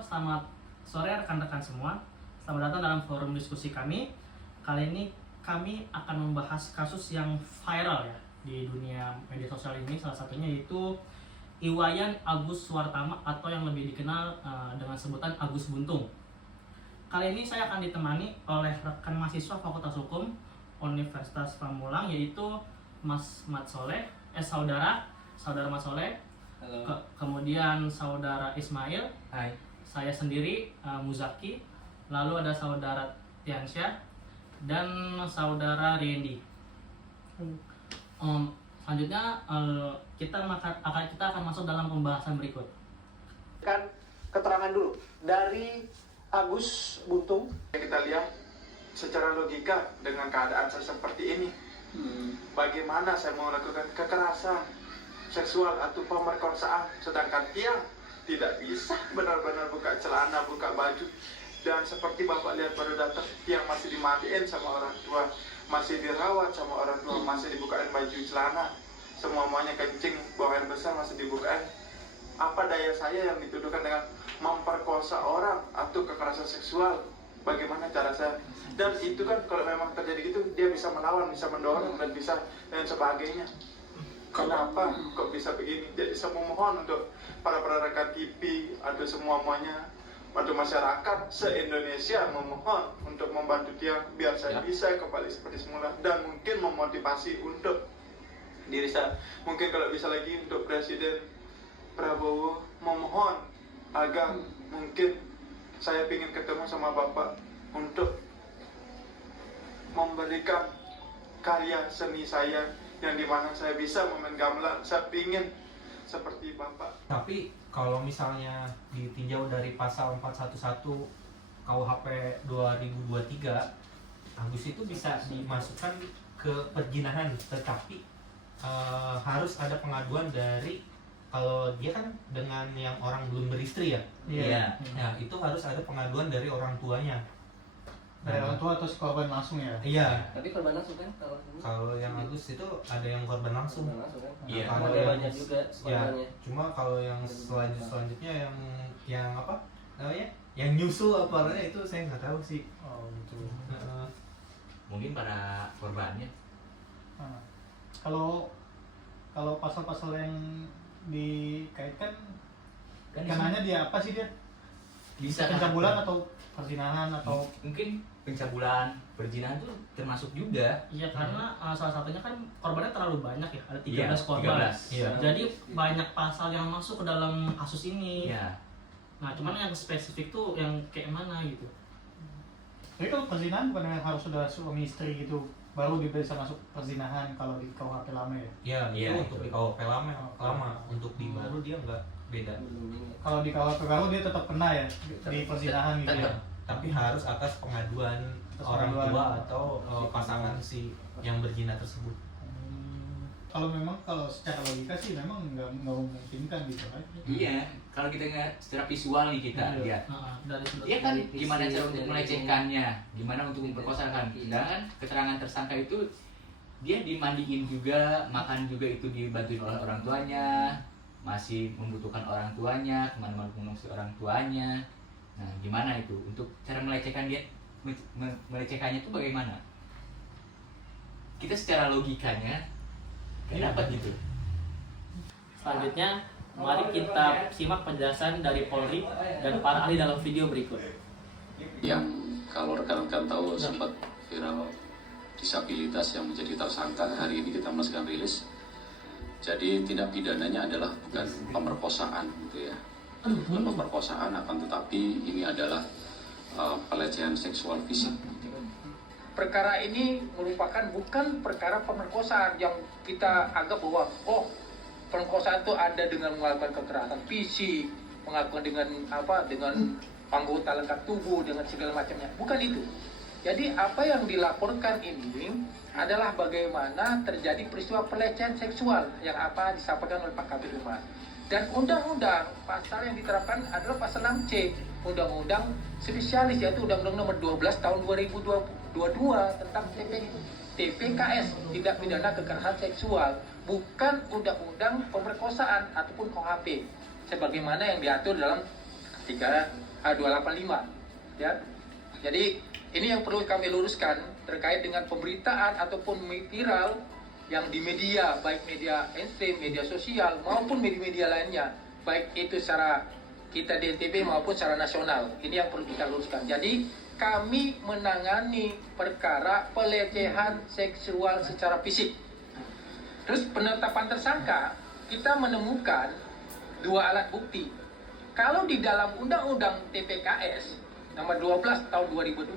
Selamat sore rekan-rekan semua. Selamat datang dalam forum diskusi kami. Kali ini kami akan membahas kasus yang viral ya di dunia media sosial ini. Salah satunya yaitu Iwayan Agus Suwartama atau yang lebih dikenal dengan sebutan Agus Buntung. Kali ini saya akan ditemani oleh rekan mahasiswa Fakultas Hukum Universitas Pamulang, yaitu Mas Mat Soleh, saudara Mat Soleh. Halo. Kemudian saudara Ismail. Hai. Saya sendiri Muzaki. Lalu ada saudara Tiansyah dan saudara Riendi. Selanjutnya kita akan masuk dalam pembahasan berikut. Kan keterangan dulu dari Agus Buntung. Kita lihat secara logika dengan keadaan saya seperti ini, bagaimana saya mau melakukan kekerasan seksual atau pemerkosaan, sedangkan tiang tidak bisa benar-benar buka celana, buka baju. Dan seperti Bapak lihat baru datang, tiang masih dimandiin sama orang tua, masih dirawat sama orang tua, masih dibukain baju celana, semuanya kencing, buang air besar masih dibukain. Apa daya saya yang dituduhkan dengan memperkosa orang atau kekerasan seksual? Bagaimana cara saya? Dan itu kan kalau memang terjadi gitu, dia bisa melawan, bisa mendorong dan sebagainya. Kenapa kok bisa begini? Jadi saya memohon untuk para rekan TV atau semuanya atau masyarakat se-Indonesia, memohon untuk membantu dia biar saya bisa kembali seperti semula dan mungkin memotivasi untuk diri saya. Mungkin kalau bisa lagi untuk Presiden Prabowo, memohon agar mungkin saya ingin ketemu sama Bapak untuk memberikan karya seni saya yang dimana saya bisa memain gamelan. Saya ingin seperti Bapak. Tapi kalau misalnya ditinjau dari pasal 411 KUHP 2023, Agus itu bisa dimasukkan ke perzinahan, tetapi harus ada pengaduan dari, kalau dia kan dengan yang orang belum beristri ya. Iya. Nah, itu harus ada pengaduan dari orang tuanya. Dari orang tua atau si korban langsung ya? Iya. Tapi korban langsung kan Kalau yang Agus itu ada yang korban langsung. korban langsung kan? Iya. Kalau Kalau yang banyak juga ya, korbannya. cuma kalau yang selanjutnya yang apa namanya? Yang nyusul apa namanya itu saya nggak tahu sih. Oh gitu. Mungkin para korbannya. Nah, kalau pasal-pasal yang dikaitkan, Kan kenanya dia apa sih dia? bisa Pencabulan atau perzinahan atau mungkin pencabulan, perzinahan itu termasuk juga. Iya, karena salah satunya kan korbannya terlalu banyak ya, ada 13 Iya, korban. 13. Iya. Jadi banyak pasal yang masuk ke dalam kasus ini. Iya. Nah, cuman yang spesifik tuh yang kayak mana gitu. jadi kalau perzinahan bukan yang harus sudah suami istri gitu baru bisa masuk perzinahan kalau di KUHP lama ya? Iya, Iya, itu untuk itu. di KUHP lama. Untuk di baru dia nggak beda. Kalau di KUHP baru dia tetap kena ya di perzinahan gitu ya? Tapi harus atas pengaduan Atas orang pengaduan. tua atau pasangan si yang berzina tersebut. Kalau secara logika sih memang nggak memungkinkan gitu kan? Iya, kalau kita nggak secara visual nih kita Iya. lihat. Dari sudut Iya kan, Dari gimana visi, cara untuk dari melecehkannya, gimana untuk memperkosakan. Sedangkan keterangan tersangka itu dia dimandiin juga, makan juga itu dibantuin oleh orang tuanya, masih membutuhkan orang tuanya, kemana-mana mengungsi orang tuanya. Nah, gimana itu untuk cara melecehkan dia, melecehkannya itu bagaimana? Kita secara logikanya nggak dapat gitu. Selanjutnya, mari kita simak penjelasan dari Polri dan para ahli dalam video berikut. Yang kalau rekan-rekan tahu sempat viral disabilitas yang menjadi tersangka, hari ini kita melakukan rilis. Jadi tindak pidananya adalah bukan pemerkosaan gitu ya, bukan pemerkosaan, akan tetapi ini adalah pelecehan seksual fisik. Perkara ini merupakan bukan perkara pemerkosaan yang kita anggap bahwa pemerkosaan itu ada dengan melakukan kekerasan fisik, melakukan dengan anggota lengkap tubuh dengan segala macamnya. Bukan itu. Jadi apa yang dilaporkan ini adalah bagaimana terjadi peristiwa pelecehan seksual yang disampaikan oleh Pak Kabid Humas. Dan undang-undang pasal yang diterapkan adalah pasal 6C, undang-undang spesialis, yaitu Undang-Undang Nomor 12 Tahun 2022 tentang TPKS, tindak pidana kekerasan seksual, bukan undang-undang pemerkosaan ataupun KUHP sebagaimana yang diatur dalam 285 ya. Jadi ini yang perlu kami luruskan terkait dengan pemberitaan ataupun viral yang di media, baik media mainstream, media sosial maupun media-media lainnya, baik itu secara kita di NTB maupun secara nasional. Ini yang perlu kita luruskan. Jadi kami menangani perkara pelecehan seksual secara fisik. Terus penetapan tersangka, kita menemukan 2 alat bukti. Kalau di dalam Undang-Undang TPKS nomor 12 tahun 2002,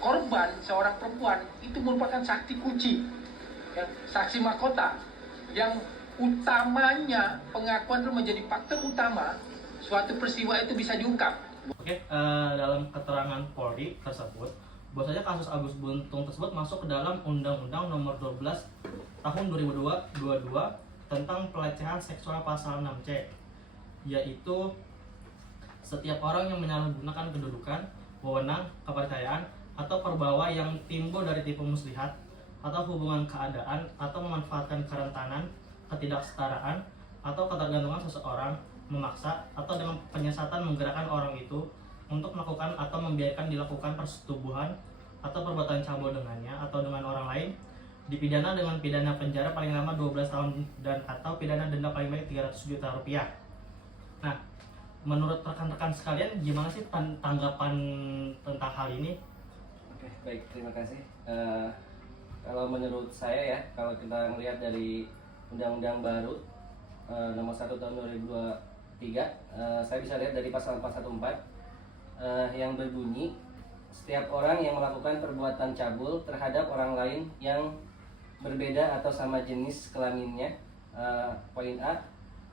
korban seorang perempuan itu merupakan saksi kunci, ya, saksi mahkota, yang utamanya pengakuan itu menjadi faktor utama suatu peristiwa itu bisa diungkap. Oke, dalam keterangan Polri tersebut, bahwasanya kasus Agus Buntung tersebut masuk ke dalam Undang-Undang nomor 12 tahun 2022 tentang pelecehan seksual pasal 6C, yaitu setiap orang yang menyalahgunakan kedudukan, wewenang, kepercayaan, atau perbawa yang timbul dari tipu muslihat atau hubungan keadaan atau memanfaatkan kerentanan, ketidaksetaraan, atau ketergantungan seseorang, memaksa atau dengan penyesatan menggerakkan orang itu untuk melakukan atau membiarkan dilakukan persetubuhan atau perbuatan cabul dengannya atau dengan orang lain, dipidana dengan pidana penjara paling lama 12 tahun dan atau pidana denda paling banyak 300 juta rupiah. Nah, menurut rekan-rekan sekalian, gimana sih tanggapan tentang hal ini? Oke, baik, terima kasih. Kalau menurut saya ya, kalau kita melihat dari undang-undang baru nomor 1 tahun 2023, saya bisa lihat dari pasal 414 yang berbunyi, setiap orang yang melakukan perbuatan cabul terhadap orang lain yang berbeda atau sama jenis kelaminnya, poin A,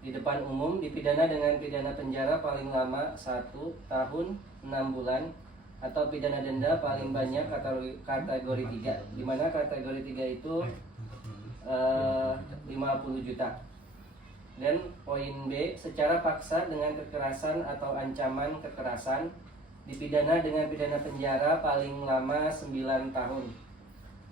di depan umum dipidana dengan pidana penjara paling lama 1 tahun 6 bulan atau pidana denda paling banyak kategori 3, di mana kategori 3 itu 50 juta. Dan poin B, secara paksa dengan kekerasan atau ancaman kekerasan dipidana dengan pidana penjara paling lama 9 tahun.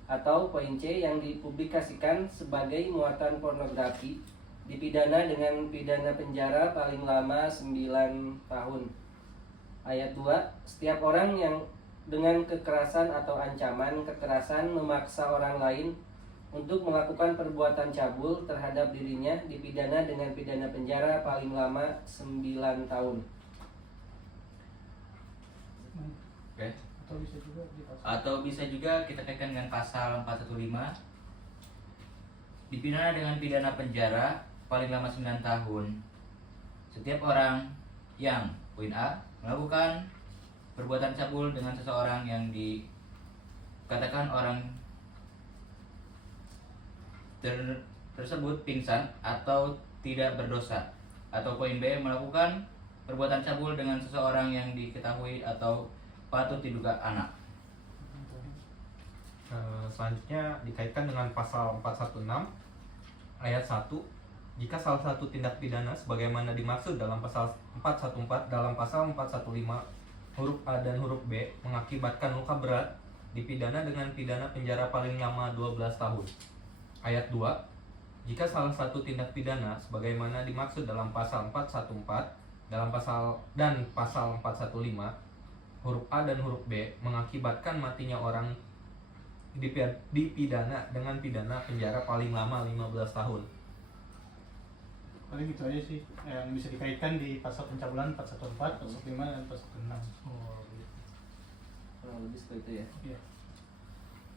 Atau poin C, yang dipublikasikan sebagai muatan pornografi dipidana dengan pidana penjara paling lama 9 tahun. Ayat 2, setiap orang yang dengan kekerasan atau ancaman kekerasan memaksa orang lain untuk melakukan perbuatan cabul terhadap dirinya dipidana dengan pidana penjara paling lama 9 tahun. Oke. Atau bisa juga kita kaitkan dengan pasal 415, dipidana dengan pidana penjara paling lama 9 tahun setiap orang yang, poin A, melakukan perbuatan cabul dengan seseorang yang dikatakan orang tersebut pingsan atau tidak berdosa, atau poin B, melakukan perbuatan cabul dengan seseorang yang diketahui atau patut diduga anak. Selanjutnya dikaitkan dengan pasal 416 ayat 1, jika salah satu tindak pidana sebagaimana dimaksud dalam pasal 414 dalam pasal 415 huruf A dan huruf B mengakibatkan luka berat, dipidana dengan pidana penjara paling lama 12 tahun. Ayat 2, jika salah satu tindak pidana sebagaimana dimaksud dalam pasal 414 dalam pasal 415 huruf A dan huruf B mengakibatkan matinya orang, dipidana dengan pidana penjara paling lama 15 tahun. paling gitu aja sih yang bisa dikaitkan di pasal pencabulan 414, 415 dan 416. Oh, gitu. Kurang lebih seperti itu ya. Iya.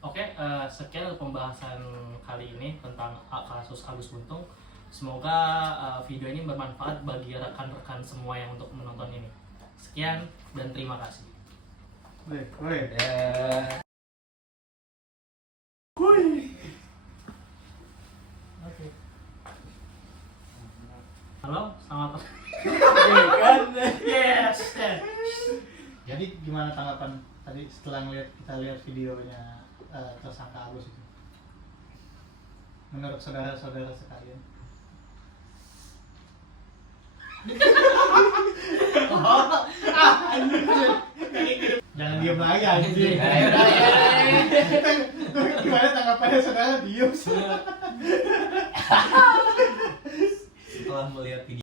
Oke, sekian untuk pembahasan kali ini tentang kasus Agus Buntung. Semoga video ini bermanfaat bagi rekan-rekan semua yang untuk menonton ini. Sekian dan terima kasih. Baik. Oke. Halo, selamat Yes. Jadi gimana tanggapan tadi setelah kita lihat videonya tersangka Agus itu? Menurut saudara-saudara sekalian. Jangan diem lagi anjing. Gimana tanggapannya saudara? Diem. Setelah melihat video